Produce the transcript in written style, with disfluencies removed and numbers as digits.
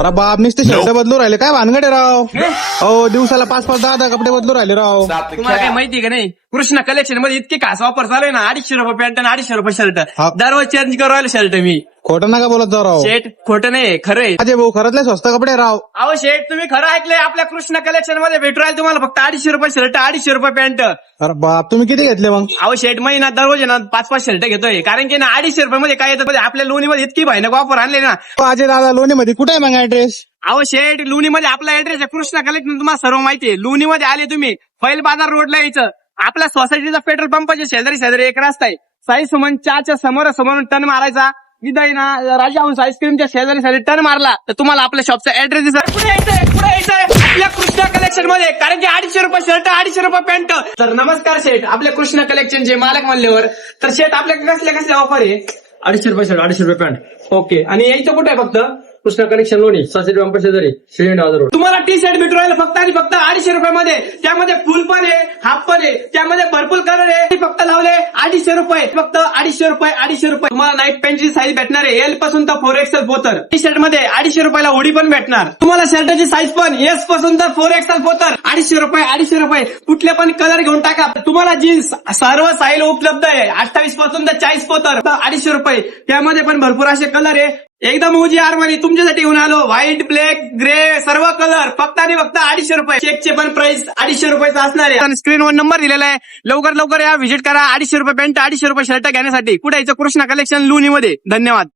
अरे बाप नुसते शर्ट बदलू राहिले काय भानगडे राव. अहो दिवसाला 5-5 10 कपडे बदलू राहिले राव. तुम्हाला काय माहिती का नाही, कृष्णा कलेक्शन मध्ये इतके खास ऑफर चालू आहे ना, 250 रुपये पॅन्ट आणि 250 रुपये शर्ट. हा. दररोज चेंज करू राहिले शर्ट मी. खोटं नका बोलत जाऊ राव. शेट खोटं नाही खरं आहे. अजय भाऊ खरंच लय स्वस्त कपडे राव. अहो शेट तुम्ही खरं ऐकलंय, आपल्या कृष्णा कलेक्शन मध्ये भेटू राहील तुम्हाला फक्त 250 रुपये शर्ट 250 रुपये पॅन्ट. अरे बाप तुम्ही किती घेतले मग. अहो शेट महिना दररोज आहे ना 5-5 शर्ट घेतोय, कारण की ना 250 रुपये मध्ये काय येतं आपल्या लोणीमध्ये इतकी भयानक ऑफर आणले ना. अजय दादा लोणी मध्ये कुठे आहे मग ऍड्रेस. अहो शेट लोणीमध्ये आपला ऍड्रेस आहे, कृष्णा कलेक्शन तुम्हाला सर्व माहिती आहे. लोणीमध्ये आले तुम्ही फैल बाजार रोडला यायचं, आपल्या सोसायटीचा पेट्रोल पंपाच्या शेजारी एक रस्ता आहे, साई सुमन चहाच्या समोर टर्न मारायचा. विदाई ना राजा हाऊस आईस्क्रीमच्या शेजारी टर्न मारला तर तुम्हाला आपल्या शॉपचा ऍड्रेस दिसणार. पुढे यायचंय आपल्या कृष्णा कलेक्शन मध्ये, कारण की 250 रुपये शर्ट 250 रुपये पॅन्ट. तर नमस्कार शेठ, आपल्या कृष्णा कलेक्शनचे मालक म्हणल्यावर तर शेठ आपल्याकडे कसल्या ऑफर आहे. 250 रुपये शर्ट 250 रुपये पॅन्ट. ओके, आणि यायचं कुठे आहे फक्त कृष्णा कलेक्शन लोणी सोसायटी पंप शेजारी श्रीनिवास रोड. तुम्हाला टी शर्ट भेटू राहिलं फक्त आणि फक्त 250 रुपयामध्ये. त्यामध्ये फुल पण आहे, हाफ पण आहे, त्यामध्ये भरपूर कलर आहे. फक्त लावले 250 रुपये, फक्त 250 रुपये 250 रुपये. तुम्हाला नाईट पॅन्टची साईज भेटणार आहे एल पासून तर 4XL पोतर. टी शर्ट मध्ये 250 रुपयाला होडी पण भेटणार. तुम्हाला शर्टाची साईज पण एस पासून तर 4XL पोतर 250 रुपये 250 रुपये. कुठले पण कलर घेऊन टाका. तुम्हाला जीन्स सर्व साईज उपलब्ध आहे 28 पासून तर 40 पोतर 250 रुपये. त्यामध्ये पण भरपूर असे कलर आहे. एकदम ओजी आरमानी तुमच्यासाठी येऊन आलो. व्हाईट ब्लॅक ग्रे सर्व कलर फक्त आणि फक्त 250 रुपये. चेकचे पण प्राइस 250 रुपयाचा असणार आहे. स्क्रीनवर नंबर दिलेला आहे, लवकर या व्हिजिट करा. 250 रुपये पॅन्ट 250 रुपये शर्ट घेण्यासाठी. कुठे यायचं कृष्णा कलेक्शन लोणीमध्ये. धन्यवाद.